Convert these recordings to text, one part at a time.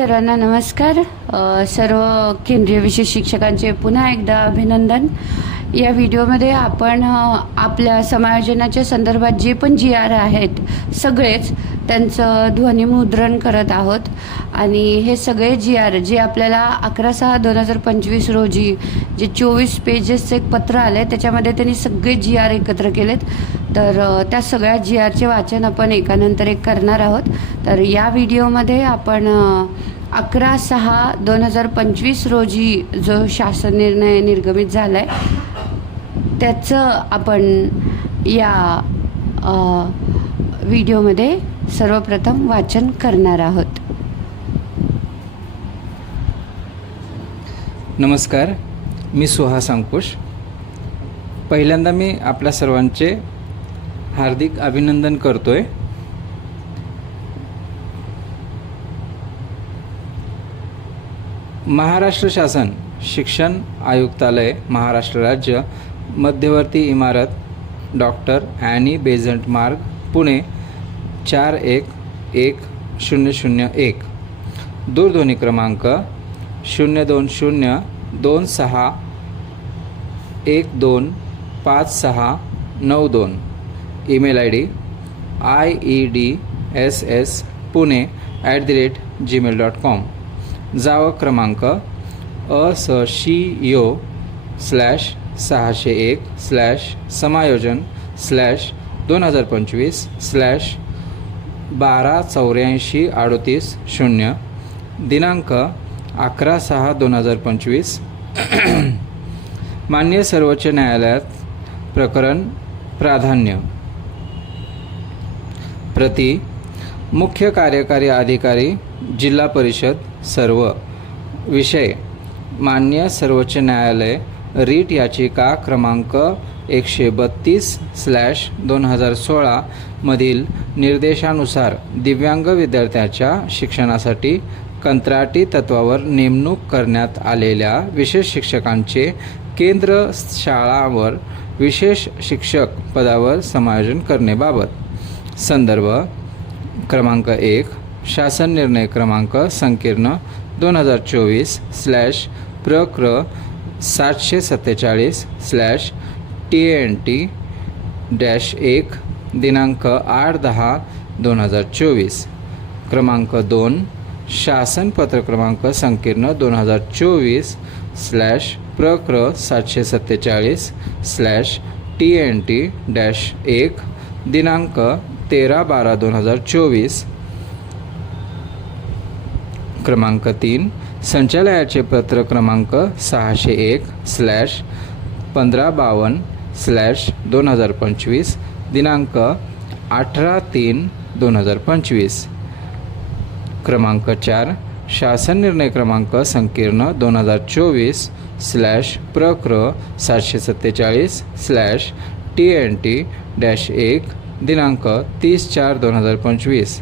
सर्वांना नमस्कार. सर्व केंद्रीय विशेष शिक्षकांचे पुन्हा एकदा अभिनंदन. या व्हिडिओमध्ये आपण आपल्या समायोजनाच्या संदर्भात जे पण GR आहेत सगळेच त्यांचं ध्वनिमुद्रण करत आहोत आणि हे सगळे GR जे आपल्याला 11/6/2025 रोजी जे 24 पेजेसचं एक पत्र आले त्याच्यामध्ये त्यांनी सगळे GR एकत्र केलेत. तर त्या सगळ्या GRचे वाचन आपण एकानंतर एक करणार आहोत. तर या व्हिडिओमध्ये आपण 11/6/2025 रोजी जो शासन निर्णय निर्गमित झाला आहे त्याचं आपण या व्हिडिओमध्ये सर्वप्रथम वाचन करणार आहोत. नमस्कार, मी सुहास अंकुश. पहिल्यांदा मी आपल्या सर्वांचे हार्दिक अभिनंदन करतोय. महाराष्ट्र शासन शिक्षण आयुक्तालय, महाराष्ट्र राज्य, मध्यवर्ती इमारत, डॉक्टर ॲनी बेझंट मार्ग, पुणे 411001. दूरध्वनी क्रमांक 02026125692. Email ID IEDSS.pune@gmail.com. जावक क्रमांक ASCIO/601/2025/12843800. दिनांक 11/6/2025. माननीय सर्वोच्च न्यायालयात प्रकरण प्राधान्य. प्रति मुख्य कार्यकारी अधिकारी, जिल्हा परिषद, सर्व. विषय: माननीय सर्वोच्च न्यायालय रीट याचिका क्रमांक 132/2016 मधील निर्देशानुसार दिव्यांग विद्यार्थ्याच्या शिक्षणासाठी कंत्राटी तत्वावर नेमणूक करण्यात आलेल्या विशेष शिक्षकांचे केंद्र शाळांवर विशेष शिक्षक पदावर समायोजन करण्याबाबत. संदर्भ क्रमांक 1. शासन निर्णय क्रमांक संकीर्ण 2024/प्रक्र 747/TNT-1 दिनांक 8/10/2024. क्रमांक 2. शासन पत्र क्रमांक संकीर्ण 2024/प्रक्र 747/TNT-1 दिनांक 13/12/2024. क्रमांक 3. संचालयाचे पत्र क्रमांक 601/1552/2025 दिनांक 18/3/2025. क्रमांक 4. शासन निर्णय क्रमांक संकीर्ण 2024/प्रक्र 747/TNT-1 दिनांक 30/4/2025.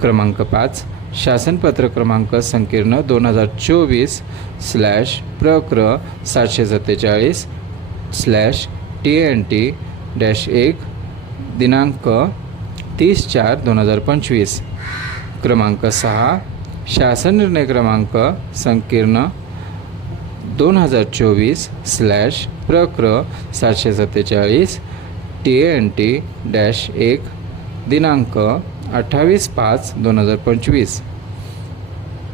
क्रमांक 5. शासनपत्र क्रमांक संकीर्ण 2024/प्रक्र 747/TNT-1 दिनांक 30/4/2025. क्रमांक 6. शासन निर्णय क्रमांक संकीर्ण 2024/प्रक्र 747/TNT-1 दिनांक 28/5/2025.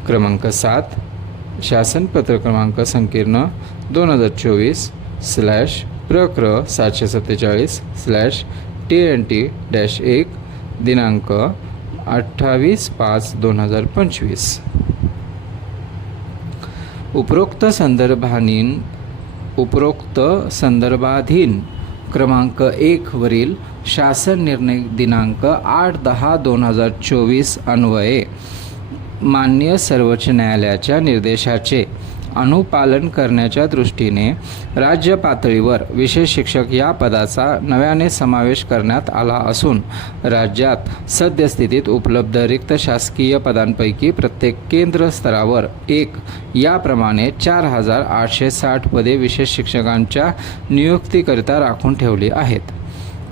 क्रमांक 7. शासनपत्र क्रमांक संकीर्ण 2024/प्रक्र 747/TNT-1 दिनांक 28/5/2025. उपरोक्त संदर्भाधीन क्रमांक 1 वरील शासन निर्णय दिनांक 8/10/2024 अन्वये माननीय सर्वोच्च न्यायालयाच्या निर्देशाचे अनुपालन करण्याच्या दृष्टीने राज्य पातळीवर विशेष शिक्षक या पदाचा नव्याने समावेश करण्यात आला असून राज्यात सद्यस्थितीत उपलब्ध रिक्त शासकीय पदांपैकी प्रत्येक केंद्र स्तरावर 1 याप्रमाणे 4860 पदे विशेष शिक्षकांच्या नियुक्तीकरिता राखून ठेवली आहेत.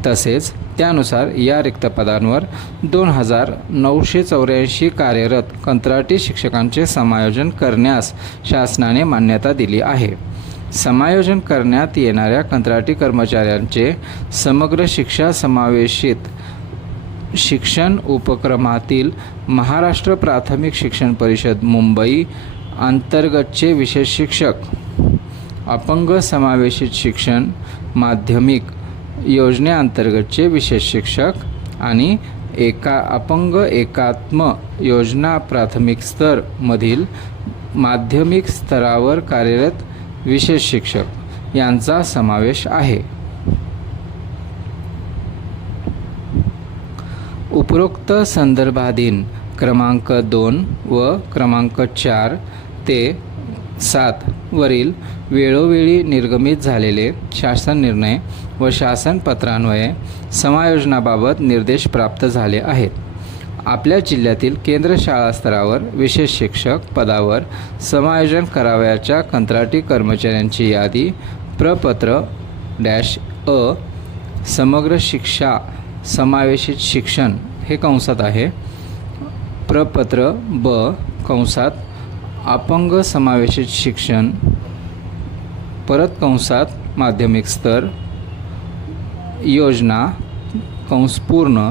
तसेच त्यानुसार या रिक्त पदांवर 2984 कार्यरत कंत्राटी शिक्षकांचे समायोजन करण्यास शासनाने मान्यता दिली आहे. समायोजन करण्यात येणाऱ्या कंत्राटी कर्मचाऱ्यांचे समग्र शिक्षा समावेशित शिक्षण उपक्रमातील महाराष्ट्र प्राथमिक शिक्षण परिषद मुंबई अंतर्गतचे विशेष शिक्षक, अपंग समावेशित शिक्षण माध्यमिक योजनेअंतर्गतचे विशेष शिक्षक आणि अपंग एकात्म योजना प्राथमिक स्तर मधील माध्यमिक स्तरावर कार्यरत विशेष शिक्षक यांचा समावेश आहे. उपरोक्त संदर्भाधीन क्रमांक 2 व क्रमांक 4 ते 7 वरील वेळोवेळी निर्गमित झालेले शासन निर्णय व शासन पत्रान्वये समायोजनाबाबत निर्देश प्राप्त झाले आहेत. आपल्या जिल्ह्यातील केंद्र शाळा स्तरावर विशेष शिक्षक पदावर समायोजन करावयाच्या कंत्राटी कर्मचाऱ्यांची यादी प्रपत्र -अ समग्र शिक्षा समावेशित शिक्षण हे कंसात आहे, प्रपत्र ब कंसात अपंग समावेशित शिक्षण परत कंसात माध्यमिक स्तर योजना कंस पूर्ण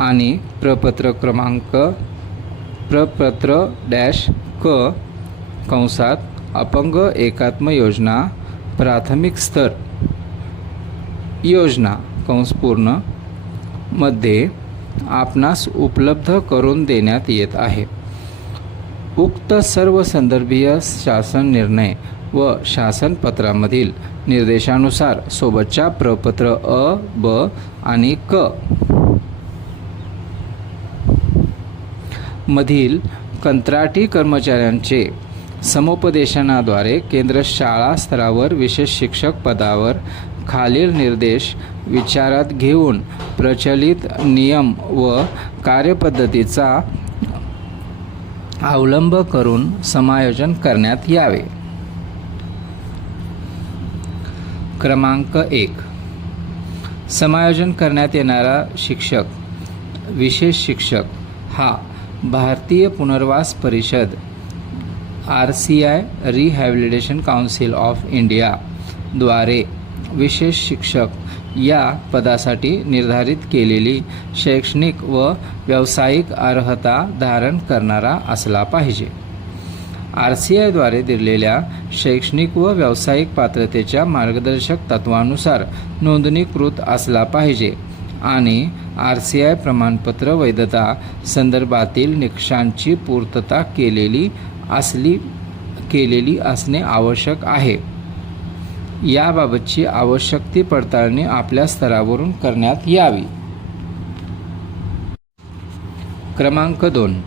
आणि प्रपत्र -क कंसात अपंग एकात्म योजना प्राथमिक स्तर योजना कंस पूर्ण मध्ये आपणास उपलब्ध करून देण्यात येत आहे. उक्त सर्व संदर्भीय शासन निर्णय व शासन पत्रामधील निर्देशानुसार सोबतच्या प्रपत्र अ, ब आणि क मधील कंत्राटी कर्मचाऱ्यांचे समुपदेशनाद्वारे केंद्र शाळा स्तरावर विशेष शिक्षक पदावर खालील निर्देश विचारात घेऊन प्रचलित नियम व कार्यपद्धतीचा अवलंब करून समायोजन करण्यात यावे. क्रमांक 1. समायोजन करण्यात येणारा शिक्षक विशेष शिक्षक हा भारतीय पुनर्वास परिषद RCI rehabilitation council of India द्वारे विशेष शिक्षक या पदासाठी निर्धारित केलेली शैक्षणिक व व्यावसायिक अर्हता धारण करणारा असला पाहिजे. RCI द्वारे दिलेल्या शैक्षणिक व व्यावसायिक पात्रतेच्या मार्गदर्शक तत्वानुसार नोंदणीकृत असला पाहिजे आणि RCI प्रमाणपत्र वैधता संदर्भातील निकषांची पूर्तता केलेली असणे आवश्यक आहे. याबाबतची आवश्यक ती पडताळणी आपल्या स्तरावरून करण्यात यावी. क्रमांक 2.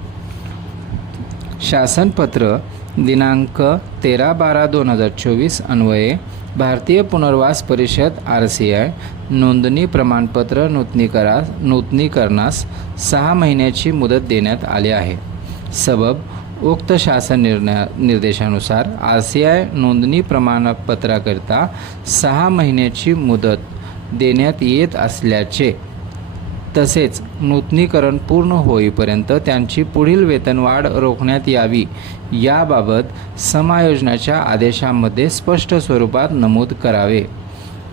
शासनपत्र दिनांक 13/12/2024 अन्वये भारतीय पुनर्वास परिषद RCI नोंदणी प्रमाणपत्र नूतनीकरणास 6 महिन्याची मुदत देण्यात आली आहे. सबब उक्त शासन निर्देशानुसार RCI नोंदणी प्रमाणपत्राकरिता 6 महिन्याची मुदत देण्यात येत असल्याचे तसेच नूतनीकरण पूर्ण होईपर्यंत त्यांची पुढील वेतनवाढ रोखण्यात यावी याबाबत समायोजनाच्या आदेशामध्ये स्पष्ट स्वरूपात नमूद करावे.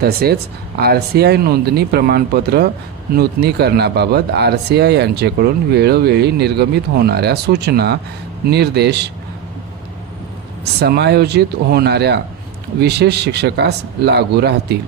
तसेच RCI नोंदणी प्रमाणपत्र नूतनीकरणाबाबत RCI यांच्याकडून वेळोवेळी निर्गमित होणाऱ्या सूचना निर्देश समायोजित होणाऱ्या विशेष शिक्षकास लागू राहतील.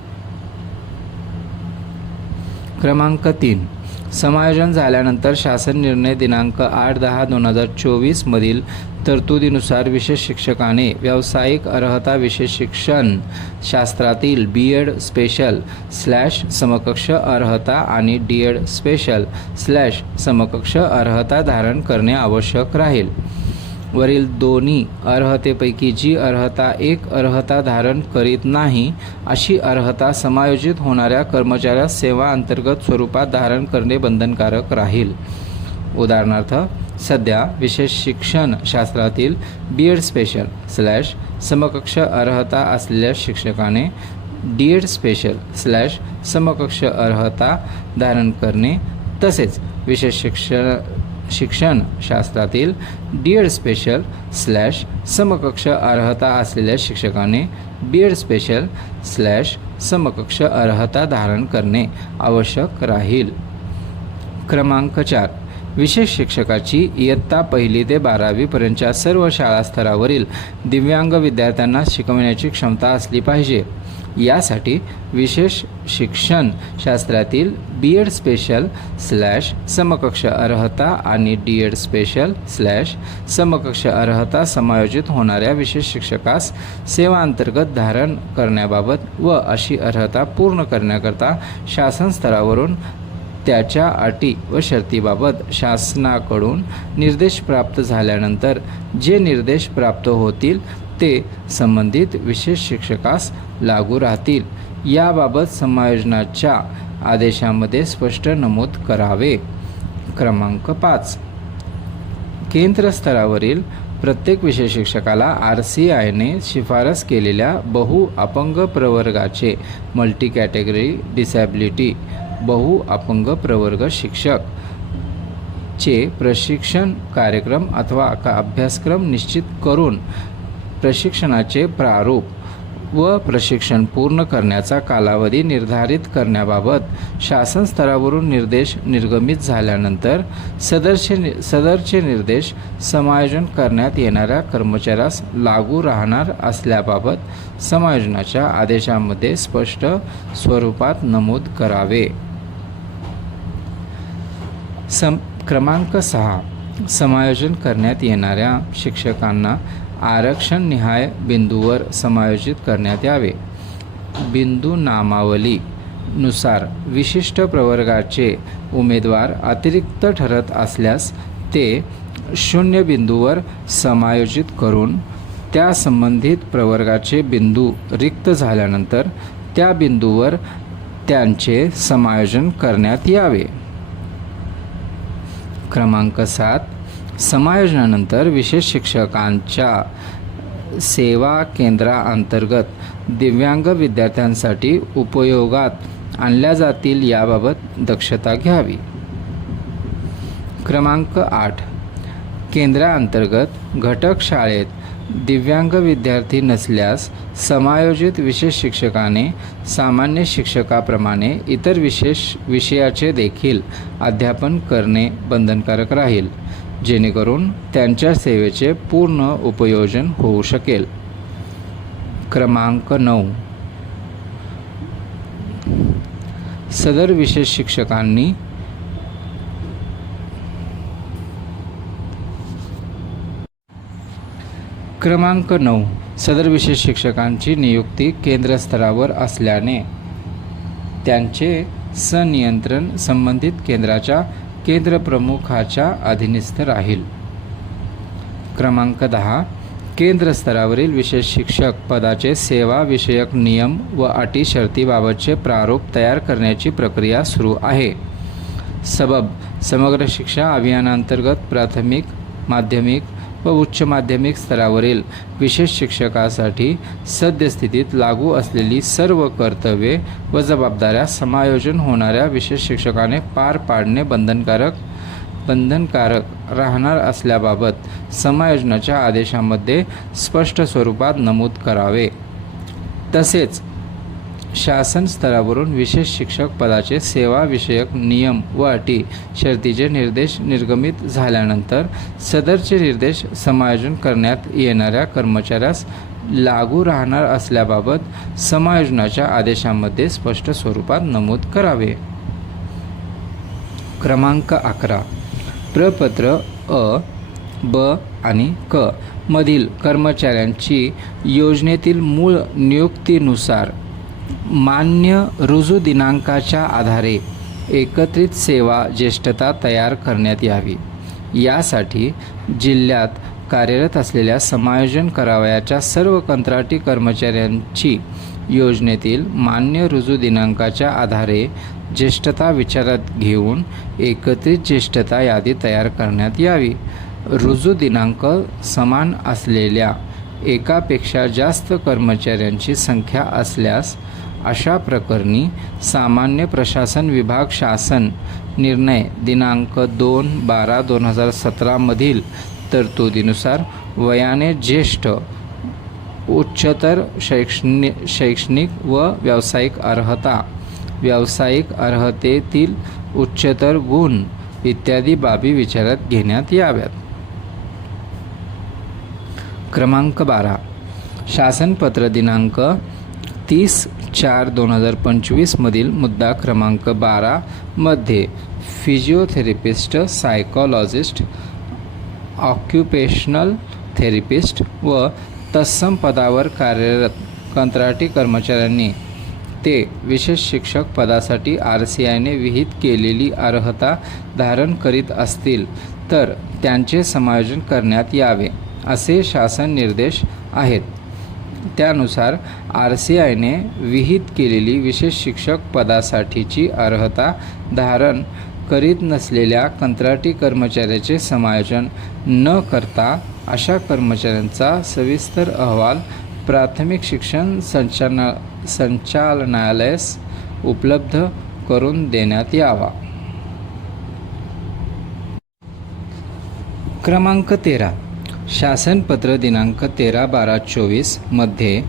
क्रमांक 3. समायोजन झाल्यानंतर शासन निर्णय दिनांक 8/10/2024 मधील तरतुदीनुसार विशेष शिक्षकाने व्यावसायिक अर्हता विशेष शिक्षण शास्त्रातील B.Ed स्पेशल / समकक्ष अर्हता आणि D.Ed स्पेशल / समकक्ष अर्हता धारण करणे आवश्यक राहील. वरील दोन्ही अर्हतेपैकी जी अर्हता एक अर्हता धारण करीत नाही अशी अर्हता समायोजित होणाऱ्या कर्मचाऱ्यास सेवा अंतर्गत स्वरूपात धारण करणे बंधनकारक राहील. उदाहरणार्थ सध्या विशेष शिक्षण शास्त्रातील B.Ed स्पेशल / समकक्ष अर्हता असलेल्या शिक्षकाने डी.एड स्पेशल / समकक्ष अर्हता धारण करणे तसेच विशेष शिक्षण शास्त्रातील डी.एड स्पेशल / समकक्ष अर्हता असलेल्या शिक्षकाने बी.एड स्पेशल / समकक्ष अर्हता धारण करणे आवश्यक राहील. क्रमांक 4. विशेष शिक्षकाची इयत्ता 1ली ते 12वी पर्यंतच्या सर्व शाळा स्तरावरील दिव्यांग विद्यार्थ्यांना शिकवण्याची क्षमता असली पाहिजे. यासाठी विशेष शिक्षण शास्त्रातील बी.एड स्पेशल / समकक्ष अर्हता आणि डी.एड स्पेशल / समकक्ष अर्हता समायोजित होणाऱ्या विशेष शिक्षकास सेवांतर्गत धारण करण्याबाबत व अशी अर्हता पूर्ण करण्याकरता शासन स्तरावरून त्याच्या अटी व शर्तीबाबत शासनाकडून निर्देश प्राप्त झाल्यानंतर जे निर्देश प्राप्त होतील ते संबंधित विशेष शिक्षकास लागू राहतील. याबाबत समायोजनाच्या आदेशामध्ये स्पष्ट नमूद करावे. क्रमांक 5. केंद्र स्तरावरील प्रत्येक विशेष शिक्षकाला RCIने शिफारस केलेल्या बहु अपंग प्रवर्गाचे मल्टी कॅटेगरी डिसॅबिलिटी बहु अपंग प्रवर्ग शिक्षक चे प्रशिक्षण कार्यक्रम अथवा अभ्यासक्रम निश्चित करून प्रशिक्षणाचे प्रारूप व प्रशिक्षण पूर्ण करण्याचा कालावधी निर्धारित करण्याबाबत शासन स्तरावरून निर्देश निर्गमित झाल्यानंतर सदरचे निर्देश समायोजन करण्यात येणाऱ्या कर्मचाऱ्यास लागू राहणार असल्याबाबत समायोजनाच्या आदेशामध्ये स्पष्ट स्वरूपात नमूद करावे. क्रमांक 6. समायोजन करण्यात येणाऱ्या शिक्षकांना आरक्षण निहाय बिंदूवर समायोजित करण्यात यावे. बिंदू नामावली नुसार विशिष्ट प्रवर्गाचे उमेदवार अतिरिक्त ठरत असल्यास ते 0 बिंदूवर समायोजित करून त्या संबंधित प्रवर्गाचे बिंदू रिक्त झाल्यानंतर त्या बिंदूवर त्यांचे समायोजन करण्यात यावे. क्रमांक 7. समायोजनानंतर विशेष शिक्षकांच्या सेवा केंद्राअंतर्गत दिव्यांग विद्यार्थ्यांसाठी उपयोगात आणल्या जातील याबाबत दक्षता घ्यावी. क्रमांक 8. केंद्राअंतर्गत घटक शाळेत दिव्यांग विद्यार्थी नसल्यास समायोजित विशेष शिक्षकाने सामान्य शिक्षकाप्रमाणे इतर विषयाचे देखील अध्यापन करणे बंधनकारक राहील, जेणेकरून त्यांच्या सेवेचे पूर्ण उपयोजन होऊ शकेल. क्रमांक 9. सदर विशेष शिक्षकांनी क्रमांक 9. सदर विशेष शिक्षकांची नियुक्ती केंद्र स्तरावर असल्याने त्यांचे संनियंत्रण संबंधित केंद्राच्या केंद्रप्रमुखाच्या अधीनस्थ राहील. क्रमांक 10. केंद्र स्तरावरील विशेष शिक्षक पदाचे सेवा विषयक नियम व अटी शर्तीबाबतचे प्रारूप तयार करण्याची प्रक्रिया सुरू आहे. सबब समग्र शिक्षा अभियानांतर्गत प्राथमिक, माध्यमिक व उच्च माध्यमिक स्तरावरील विशेष शिक्षकासाठी सद्यस्थितीत लागू असलेली सर्व कर्तव्ये व जबाबदाऱ्या समायोजन होणाऱ्या विशेष शिक्षकाने पार पाडणे बंधनकारक राहणार असल्याबाबत समायोजनाच्या आदेशामध्ये स्पष्ट स्वरूपात नमूद करावे. तसेच शासन स्तरावरून विशेष शिक्षक पदाचे सेवा विषयक नियम व अटी शर्तीचे निर्देश निर्गमित झाल्यानंतर सदरचे निर्देश समायोजन करण्यात येणाऱ्या कर्मचाऱ्यास लागू राहणार असल्याबाबत समायोजनाच्या आदेशामध्ये स्पष्ट स्वरूपात नमूद करावे. क्रमांक 11. प्रपत्र अ, ब आणि क मधील कर्मचाऱ्यांची योजनेतील मूळ नियुक्तीनुसार मान्य रुजू दिनांकाच्या आधारे एकत्रित सेवा ज्येष्ठता तयार करण्यात यावी. यासाठी जिल्ह्यात कार्यरत असलेल्या समायोजन करावयाच्या सर्व कंत्राटी कर्मचाऱ्यांची योजनेतील मान्य रुजू दिनांकाच्या आधारे ज्येष्ठता विचारात घेऊन एकत्रित ज्येष्ठता यादी तयार करण्यात यावी. रुजू दिनांक समान असलेल्या एकापेक्षा जास्त कर्मचाऱ्यांची संख्या असल्यास अशा प्रकरणी सामान्य प्रशासन विभाग शासन निर्णय दिनांक 2/12/2017 मधील तरतुदीनुसार वयाने ज्येष्ठ, उच्चतर शैक्षणिक व व्यावसायिक अर्हता, व्यावसायिक अर्हतेतील उच्चतर गुण इत्यादी बाबी विचारात घेण्यात याव्यात. क्रमांक 12. शासनपत्र दिनांक 30/4/2025 मधील मुद्दा क्रमांक 12 मध्ये फिजिओथेरपिस्ट, सायकोलॉजिस्ट, ऑक्युपेशनल थेरपिस्ट व तत्सम पदावर कार्यरत कंत्राटी कर्मचाऱ्यांनी ते विशेष शिक्षक पदासाठी RCIने विहित केलेली अर्हता धारण करीत असतील तर त्यांचे समायोजन करण्यात यावे असे शासन निर्देश आहेत. त्यानुसार RCIने विहित केलेली विशेष शिक्षक पदासाठीची अर्हता धारण करीत नसलेल्या कंत्राटी कर्मचाऱ्याचे समायोजन न करता अशा कर्मचाऱ्यांचा सविस्तर अहवाल प्राथमिक शिक्षण संचालनालयास उपलब्ध करून देण्यात यावा. क्रमांक 13. शासनपत्र दिनांक 13/12/24 मध्ये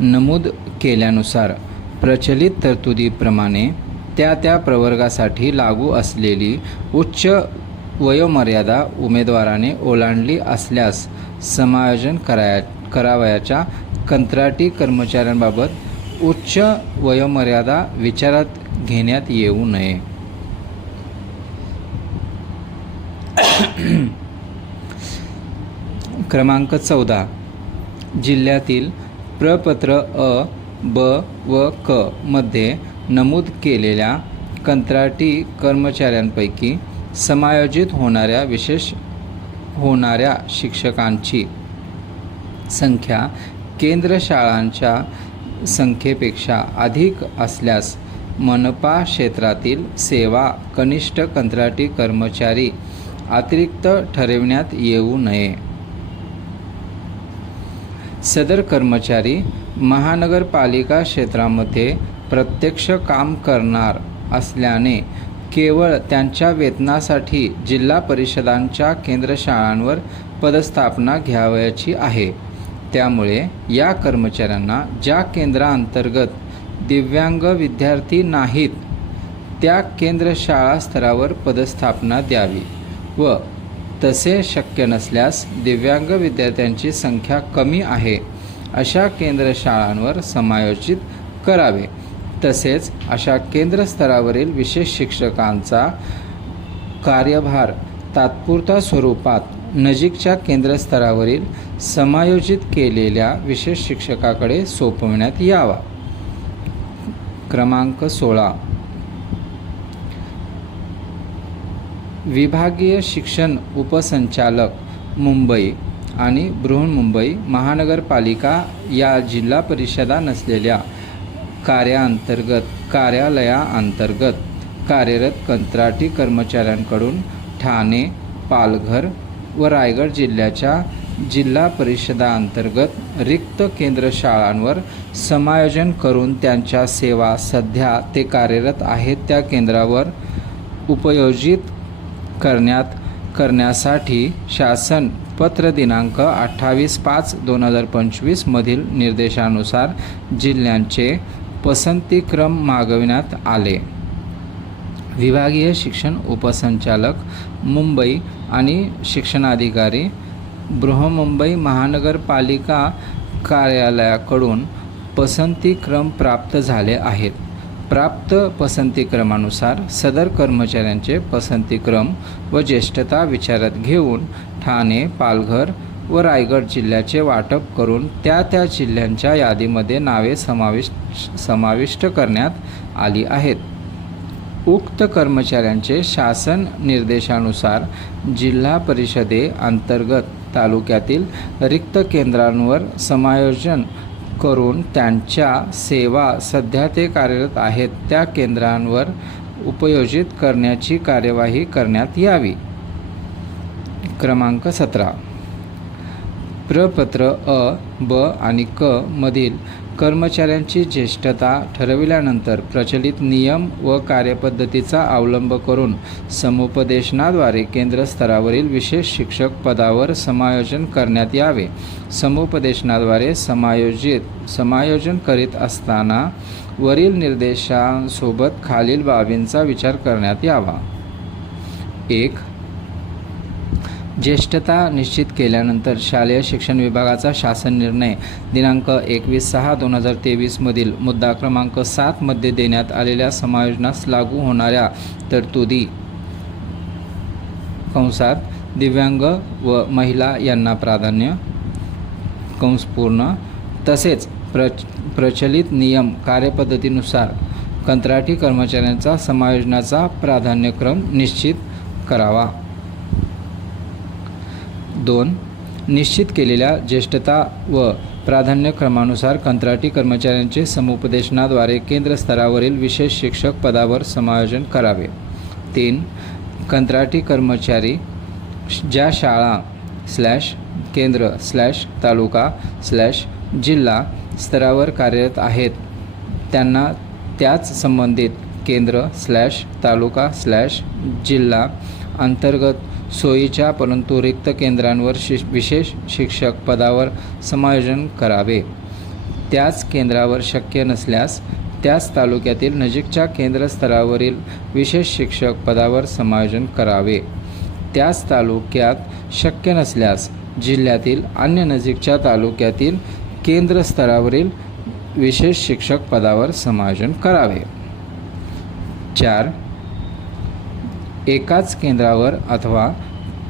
नमूद केल्यानुसार प्रचलित तरतुदीप्रमाणे त्या प्रवर्गासाठी लागू असलेली उच्च वयोमर्यादा उमेदवाराने ओलांडली असल्यास समायोजन करावयाच्या कंत्राटी कर्मचाऱ्यांबाबत उच्च वयोमर्यादा विचारात घेण्यात येऊ नये. क्रमांक 14. जिल्ह्यातील प्रपत्र अ, ब व क मध्ये नमूद केलेल्या कंत्राटी कर्मचाऱ्यांपैकी समायोजित होणाऱ्या शिक्षकांची संख्या केंद्र शाळांच्या संख्येपेक्षा अधिक असल्यास मनपा क्षेत्रातील सेवा कनिष्ठ कंत्राटी कर्मचारी अतिरिक्त ठरविण्यात येऊ नये. सदर कर्मचारी महानगरपालिका क्षेत्रामध्ये प्रत्यक्ष काम करणार असल्याने केवळ त्यांच्या वेतनासाठी जिल्हा परिषदांच्या केंद्र शाळांवर पदस्थापना घ्यावयाची आहे. त्यामुळे या कर्मचाऱ्यांना ज्या केंद्रांतर्गत दिव्यांग विद्यार्थी नाहीत त्या केंद्र शाळा स्तरावर पदस्थापना द्यावी व तसे शक्य नसल्यास दिव्यांग विद्यार्थ्यांची संख्या कमी आहे अशा केंद्र शाळांवर समायोजित करावे. तसेच अशा केंद्र स्तरावरील विशेष शिक्षकांचा कार्यभार तात्पुरत्या स्वरूपात नजीकच्या केंद्र स्तरावरील समायोजित केलेल्या विशेष शिक्षकाकडे सोपविण्यात यावा. क्रमांक 16. विभागीय शिक्षण उपसंचालक मुंबई आणि बृहन्मुंबई महानगरपालिका या जिल्हा परिषदा नसलेल्या कार्यालयांतर्गत कार्यरत कंत्राटी कर्मचाऱ्यांकडून ठाणे, पालघर व रायगड जिल्ह्याच्या जिल्हा परिषदांतर्गत रिक्त केंद्र शाळांवर समायोजन करून त्यांच्या सेवा सध्या ते कार्यरत आहेत त्या केंद्रावर उपयोजित करण्यासाठी शासन पत्र दिनांक 28/5/2025 मधील निर्देशानुसार जिल्ह्यांचे पसंतीक्रम मागविण्यात आले. विभागीय शिक्षण उपसंचालक मुंबई आणि शिक्षणाधिकारी बृहन्मुंबई महानगरपालिका कार्यालयाकडून पसंतीक्रम प्राप्त झाले आहेत. प्राप्त पसंतीक्रमानुसार सदर कर्मचाऱ्यांचे पसंतीक्रम व ज्येष्ठता विचारात घेऊन ठाणे, पालघर व रायगड जिल्ह्याचे वाटप करून त्या जिल्ह्यांच्या यादीमध्ये नावे समाविष्ट करण्यात आली आहेत. उक्त कर्मचाऱ्यांचे शासन निर्देशानुसार जिल्हा परिषदे अंतर्गत तालुक्यातील रिक्त केंद्रांवर समायोजन करून त्यांच्या सेवा सध्या ते कार्यरत आहेत त्या केंद्रांवर उपयोजित करण्याची कार्यवाही करण्यात यावी. क्रमांक 17. प्रपत्र अ, ब आणि क मधील कर्मचाऱ्यांची ज्येष्ठता ठरविल्यानंतर प्रचलित नियम व कार्यपद्धतीचा अवलंब करून समुपदेशनाद्वारे केंद्र स्तरावरील विशेष शिक्षक पदावर समायोजन करण्यात यावे. समुपदेशनाद्वारे समायोजन करीत असताना वरील निर्देशांसोबत खालील बाबींचा विचार करण्यात यावा. 1. ज्येष्ठता निश्चित केल्यानंतर शालेय शिक्षण विभागाचा शासन निर्णय दिनांक 21/6/2023 मधील मुद्दा क्रमांक 7 मध्ये देण्यात आलेल्या समायोजनास लागू होणाऱ्या तरतुदी कंसात दिव्यांग व महिला यांना प्राधान्य कंस पूर्ण तसेच प्रचलित नियम कार्यपद्धतीनुसार कंत्राटी कर्मचाऱ्यांचा समायोजनाचा प्राधान्यक्रम निश्चित करावा. 2. निश्चित केलेल्या ज्येष्ठता व प्राधान्यक्रमानुसार कंत्राटी कर्मचाऱ्यांचे समुपदेशनाद्वारे केंद्र स्तरावरील विशेष शिक्षक पदावर समायोजन करावे. 3. कंत्राटी कर्मचारी ज्या शाळा केंद्र तालुका जिल्हा स्तरावर कार्यरत आहेत त्यांना त्याच संबंधित केंद्र तालुका जिल्हा अंतर्गत सोयीच्या परंतु रिक्त केंद्रांवर विशेष शिक्षक पदावर समायोजन करावे. त्याच केंद्रावर शक्य नसल्यास त्याच तालुक्यातील नजीकच्या केंद्र स्तरावरील विशेष शिक्षक पदावर समायोजन करावे. त्याच तालुक्यात शक्य नसल्यास जिल्ह्यातील अन्य नजीकच्या तालुक्यातील केंद्र स्तरावरील विशेष शिक्षक पदावर समायोजन करावे. 4. एकाच केंद्रावर अथवा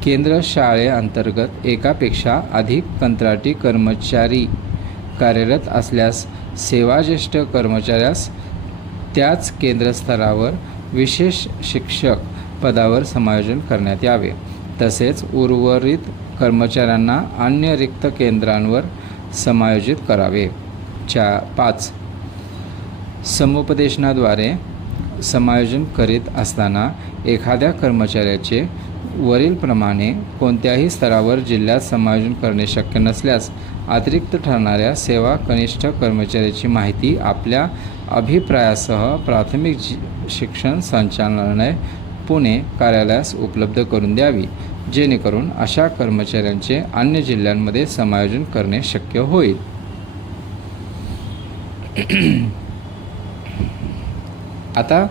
केंद्र शाळेअंतर्गत एकापेक्षा अधिक कंत्राटी कर्मचारी कार्यरत असल्यास सेवाज्येष्ठ कर्मचाऱ्यास त्याच केंद्रस्तरावर विशेष शिक्षक पदावर समायोजन करण्यात यावे. तसेच उर्वरित कर्मचाऱ्यांना अन्य रिक्त केंद्रांवर समायोजित करावे. 5. समुपदेशनाद्वारे समायोजन करीत असताना एखाद्या कर्मचाऱ्याचे वरीलप्रमाणे कोणत्याही स्तरावर जिल्ह्यात समायोजन करणे शक्य नसल्यास अतिरिक्त ठरणाऱ्या सेवा कनिष्ठ कर्मचाऱ्याची माहिती आपल्या अभिप्रायासह प्राथमिक शिक्षण संचालनालय पुणे कार्यालयास उपलब्ध करून द्यावी, जेणेकरून अशा कर्मचाऱ्यांचे अन्य जिल्ह्यांमध्ये समायोजन करणे शक्य होईल. आता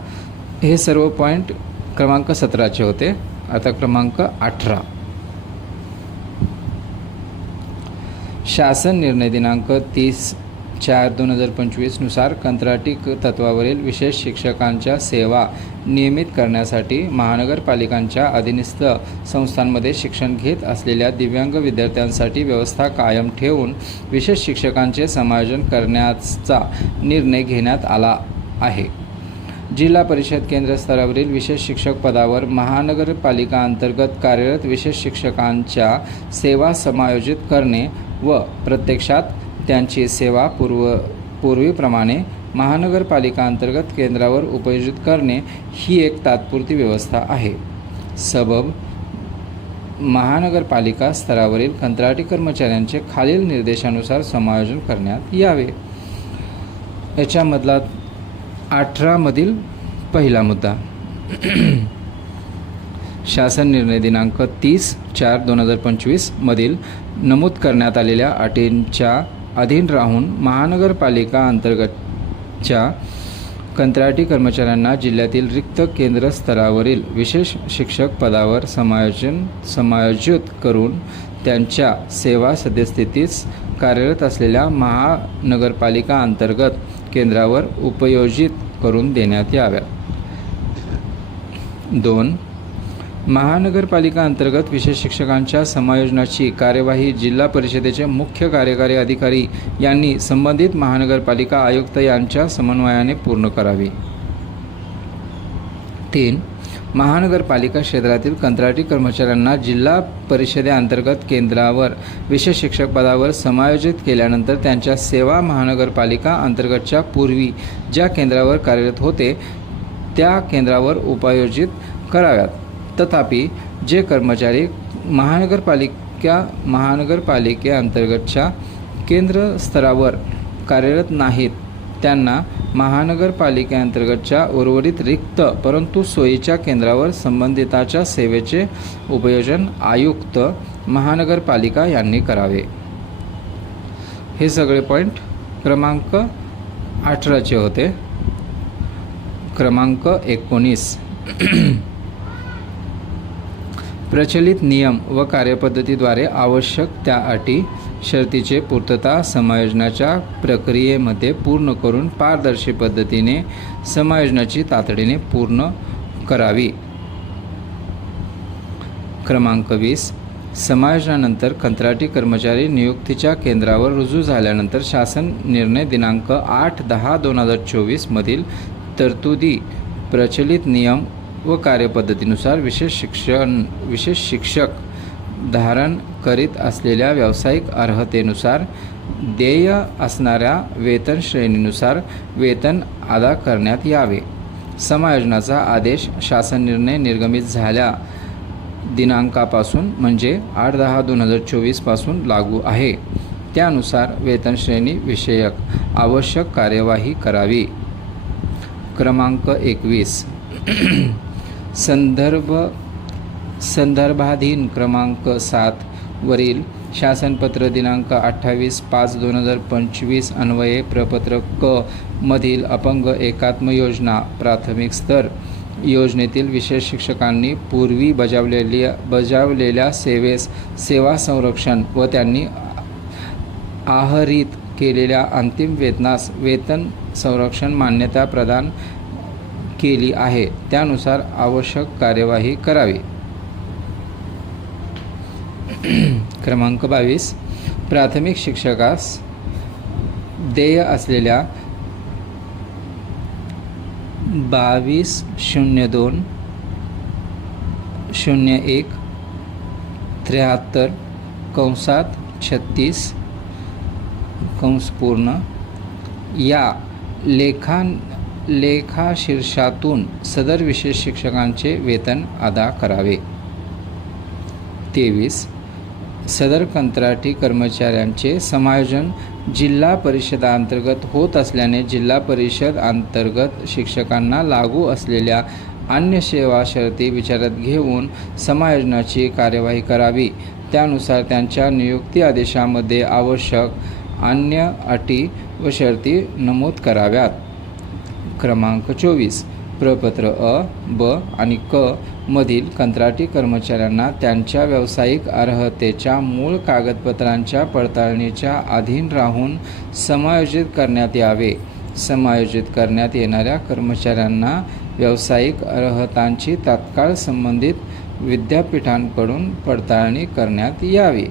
हे सर्व पॉईंट क्रमांक 17चे होते. आता क्रमांक 18. शासन निर्णय दिनांक 30/4/2025 नुसार कंत्राटी तत्वावरील विशेष शिक्षकांच्या सेवा नियमित करण्यासाठी महानगरपालिकांच्या अधीनस्थ संस्थांमध्ये शिक्षण घेत असलेल्या दिव्यांग विद्यार्थ्यांसाठी व्यवस्था कायम ठेवून विशेष शिक्षकांचे समायोजन करण्याचा निर्णय घेण्यात आला आहे. जिल्हा परिषद केंद्र स्तरावरील विशेष शिक्षक पदावर महानगरपालिका अंतर्गत कार्यरत विशेष शिक्षकांच्या सेवा समायोजित करणे व प्रत्यक्षात त्यांची सेवा पूर्वीप्रमाणे महानगरपालिका अंतर्गत केंद्रावर उपयोजित करणे ही एक तात्पुरती व्यवस्था आहे. सबब महानगरपालिका स्तरावरील कंत्राटी कर्मचाऱ्यांचे खालील निर्देशानुसार समायोजन करण्यात यावे. याच्यामधला 18 मधील पहिला मुद्दा. शासन निर्णय दिनांक 30/4/2025 मधील नमूद करण्यात आलेल्या अटींच्या अधीन राहून महानगरपालिका अंतर्गतच्या कंत्राटी कर्मचाऱ्यांना जिल्ह्यातील रिक्त केंद्र स्तरावरील विशेष शिक्षक पदावर समायोजित करून त्यांच्या सेवा सद्यस्थितीस कार्यरत असलेल्या महानगरपालिका अंतर्गत केंद्रावर उपयोजित करून देण्यात याव्या. 2. महानगरपालिका अंतर्गत विशेष शिक्षकांच्या समायोजनाची कार्यवाही जिल्हा परिषदेचे मुख्य कार्यकारी अधिकारी यांनी संबंधित महानगरपालिका आयुक्त यांच्या समन्वयाने पूर्ण करावी. 3. महानगरपालिका क्षेत्रातील कंत्राटी कर्मचाऱ्यांना जिल्हा परिषदेअंतर्गत केंद्रावर विशेष शिक्षक पदावर समायोजित केल्यानंतर त्यांच्या सेवा महानगरपालिका अंतर्गतच्या पूर्वी ज्या केंद्रावर कार्यरत होते त्या केंद्रावर उपयोजित कराव्यात. तथापि जे कर्मचारी महानगरपालिकेअंतर्गतच्या केंद्र स्तरावर कार्यरत नाहीत त्यांना महानगरपालिकेअंतर्गतच्या उर्वरित रिक्त परंतु सोयीच्या केंद्रावर संबंधिताच्या सेवेचे उपयोजन आयुक्त महानगरपालिका यांनी करावे. हे सगळे पॉईंट क्रमांक 18चे होते. क्रमांक 19 प्रचलित नियम व कार्यपद्धतीद्वारे आवश्यक त्या अटी शर्तीचे पूर्तता समायोजनाच्या प्रक्रियेमध्ये पूर्ण करून पारदर्शी पद्धतीने समायोजनाची तातडीने पूर्ण करावी. क्रमांक 20 समायोजनानंतर कंत्राटी कर्मचारी नियुक्तीच्या केंद्रावर रुजू झाल्यानंतर शासन निर्णय दिनांक 8/10/2024 मधील तरतुदी प्रचलित नियम व कार्यपद्धतीनुसार विशेष शिक्षक धारण करीत असलेल्या व्यावसायिक अर्हतेनुसार देय असणाऱ्या वेतन श्रेणीनुसार वेतन अदा करण्यात यावे. समायोजनाचा आदेश शासन निर्णय निर्गमित झाल्या दिनांकापासून म्हणजे 8/10/2024 पासून लागू आहे. त्यानुसार वेतन श्रेणी विषयक आवश्यक कार्यवाही करावी. क्रमांक 21 संदर्भाधीन क्रमांक 7 वरील शासनपत्र दिनांक 28/5/2025 अन्वये प्रपत्र क मधील अपंग एकात्म योजना प्राथमिक स्तर योजनेतील विशेष शिक्षकांनी पूर्वी बजावलेल्या सेवेस सेवा संरक्षण व त्यांनी आहरित केलेल्या अंतिम वेतनास वेतन संरक्षण मान्यता प्रदान केली आहे. त्यानुसार आवश्यक कार्यवाही करावी. क्रमांक 22 प्राथमिक शिक्षकास देय असलेल्या 22/01/73 या लेखाशीर्षातून सदर विशेष शिक्षकांचे वेतन अदा करावे. 23 सदर कंत्राटी कर्मचाऱ्यांचे समायोजन जिल्हा परिषदांतर्गत होत असल्याने जिल्हा परिषद अंतर्गत शिक्षकांना लागू असलेल्या अन्य सेवा शर्ती विचारात घेऊन समायोजनाची कार्यवाही करावी. त्यानुसार त्यांच्या नियुक्ती आदेशामध्ये आवश्यक अन्य अटी व शर्ती नमूद कराव्यात. क्रमांक 24 प्रपत्र अ, ब आणि क मधील कंत्राटी कर्मचाऱ्यांना त्यांच्या व्यावसायिक अर्हतेच्या मूळ कागदपत्रांच्या पडताळणीच्या अधीन राहून समायोजित करण्यात यावे. समायोजित करण्यात येणाऱ्या कर्मचाऱ्यांना व्यावसायिक अर्हतांची तात्काळ संबंधित विद्यापीठांकडून पडताळणी करण्यात यावी.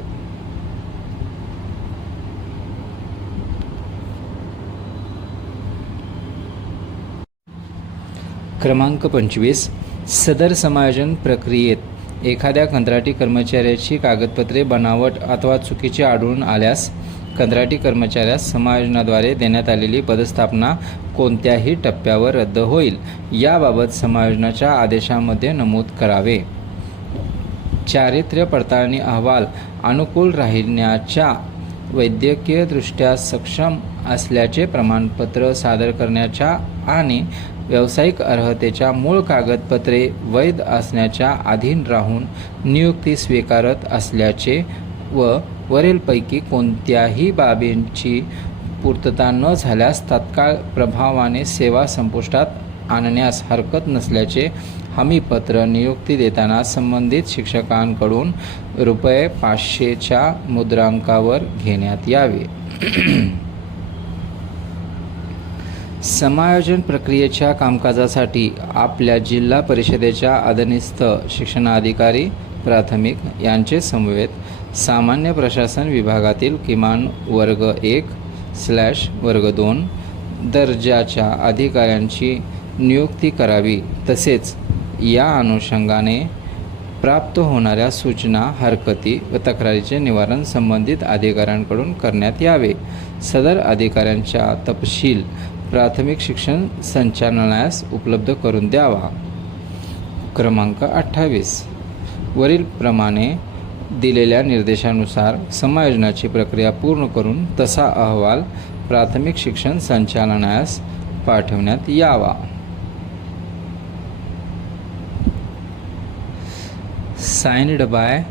क्रमांक 25 सदर समायोजन प्रक्रियेत एखाद्या कंत्राटी कर्मचाऱ्याची कागदपत्रे बनावट अथवा चुकीची आढळून आल्यास कंत्राटी कर्मचाऱ्यास समायोजनाद्वारे देण्यात आलेली पदस्थापना कोणत्याही टप्प्यावर रद्द होईल. याबाबत समायोजनाच्या आदेशामध्ये नमूद करावे. चारित्र्य पडताळणी अहवाल अनुकूल राहण्याच्या वैद्यकीयदृष्ट्या सक्षम असल्याचे प्रमाणपत्र सादर करण्याच्या आणि व्यावसायिक अर्हतेच्या मूळ कागदपत्रे वैध असण्याच्या अधीन राहून नियुक्ती स्वीकारत असल्याचे व वरीलपैकी कोणत्याही बाबींची पूर्तता न झाल्यास तात्काळ प्रभावाने सेवा संपुष्टात आणण्यास हरकत नसल्याचे हमीपत्र नियुक्ती देताना संबंधित शिक्षकांकडून ₹500च्या मुद्रांकावर घेण्यात यावे. समायोजन प्रक्रियेच्या कामकाजासाठी आपल्या जिल्हा परिषदेच्या अधीनस्थ शिक्षणाधिकारी प्राथमिक यांचे समवेत सामान्य प्रशासन विभागातील किमान वर्ग 1/वर्ग 2 दर्जाच्या अधिकाऱ्यांची नियुक्ती करावी. तसेच या अनुषंगाने प्राप्त होणाऱ्या सूचना हरकती व तक्रारीचे निवारण संबंधित अधिकाऱ्यांकडून करण्यात यावे. सदर अधिकाऱ्यांचा तपशील प्राथमिक शिक्षण संचालनालयास उपलब्ध करून द्यावा. क्रमांक 28 वरीलप्रमाणे दिलेल्या निर्देशानुसार समायोजनाची प्रक्रिया पूर्ण करून तसा अहवाल प्राथमिक शिक्षण संचालनालयास पाठवण्यात यावा. Signed by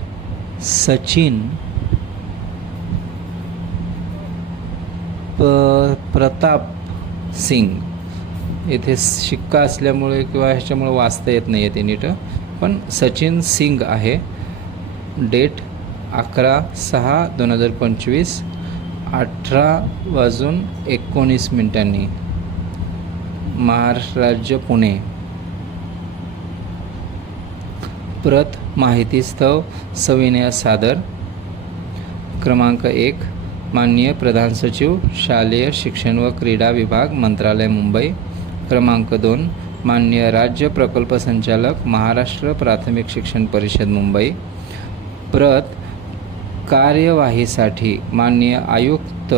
Sachin Pratap Singh. येथे शिक्का असल्यामुळे किंवा ह्याच्यामुळे वाचता येत नाही आहे ते नीट, पण सचिन सिंग आहे. डेट 11/6/2025 18:19 महाराष्ट्र राज्य पुणे. प्रत माहितीस्तव सविनय सादर. क्रमांक 1 माननीय प्रधान सचिव शालेय शिक्षण व क्रीडा विभाग मंत्रालय मुंबई. क्रमांक 2 माननीय राज्य प्रकल्प संचालक महाराष्ट्र प्राथमिक शिक्षण परिषद मुंबई. प्रत कार्यवाहीसाठी माननीय आयुक्त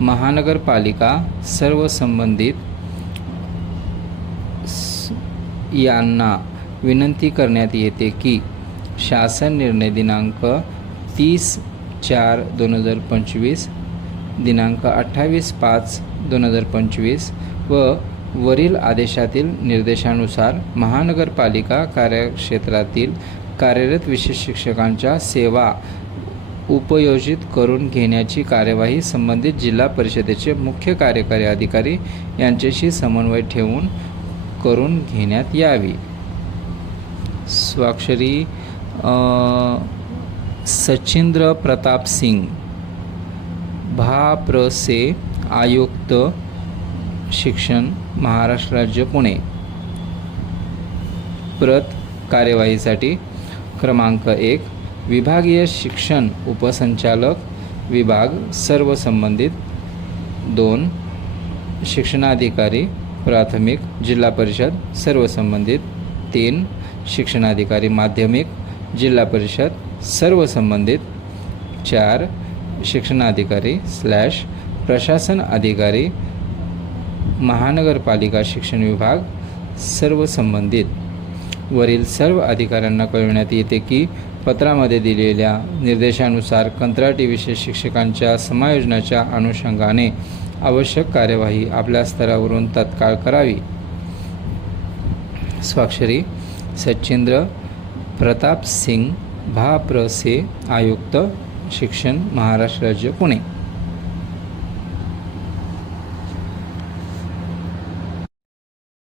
महानगरपालिका सर्व संबंधित यांना विनंती करण्यात येते की शासन निर्णय दिनांक 30/4/2025 दिनांक 28/5/2025 व वरील आदेशातील निर्देशानुसार महानगरपालिका कार्यक्षेत्रातील कार्यरत विशेष शिक्षकांच्या सेवा उपयोजित करून घेण्याची कार्यवाही संबंधित जिल्हा परिषदेचे मुख्य कार्यकारी अधिकारी यांच्याशी समन्वय ठेवून करून घेण्यात यावी. स्वाक्षरी सचिंद्र प्रताप सिंग, भाप्रसे, आयुक्त शिक्षण महाराष्ट्र राज्य पुणे. प्रत कार्यवाहीसाठी क्रमांक 1 विभागीय शिक्षण उपसंचालक विभाग सर्व संबंधित. 2 शिक्षणाधिकारी प्राथमिक जिल्हा परिषद सर्व संबंधित. 3 शिक्षणाधिकारी माध्यमिक जिल्हा परिषद सर्व संबंधित. 4 शिक्षणाधिकारी / प्रशासन अधिकारी महानगरपालिका शिक्षण विभाग सर्व संबंधित. वरील सर्व अधिकाऱ्यांना कळविण्यात येते की पत्रामध्ये दिलेल्या निर्देशानुसार कंत्राटी विशेष शिक्षकांच्या समायोजनाच्या अनुषंगाने आवश्यक कार्यवाही आपल्या स्तरावरून तत्काळ करावी. स्वाक्षरी सचिंद्र प्रताप सिंग, भाप्रसे, आयुक्त शिक्षण महाराष्ट्र राज्य पुणे.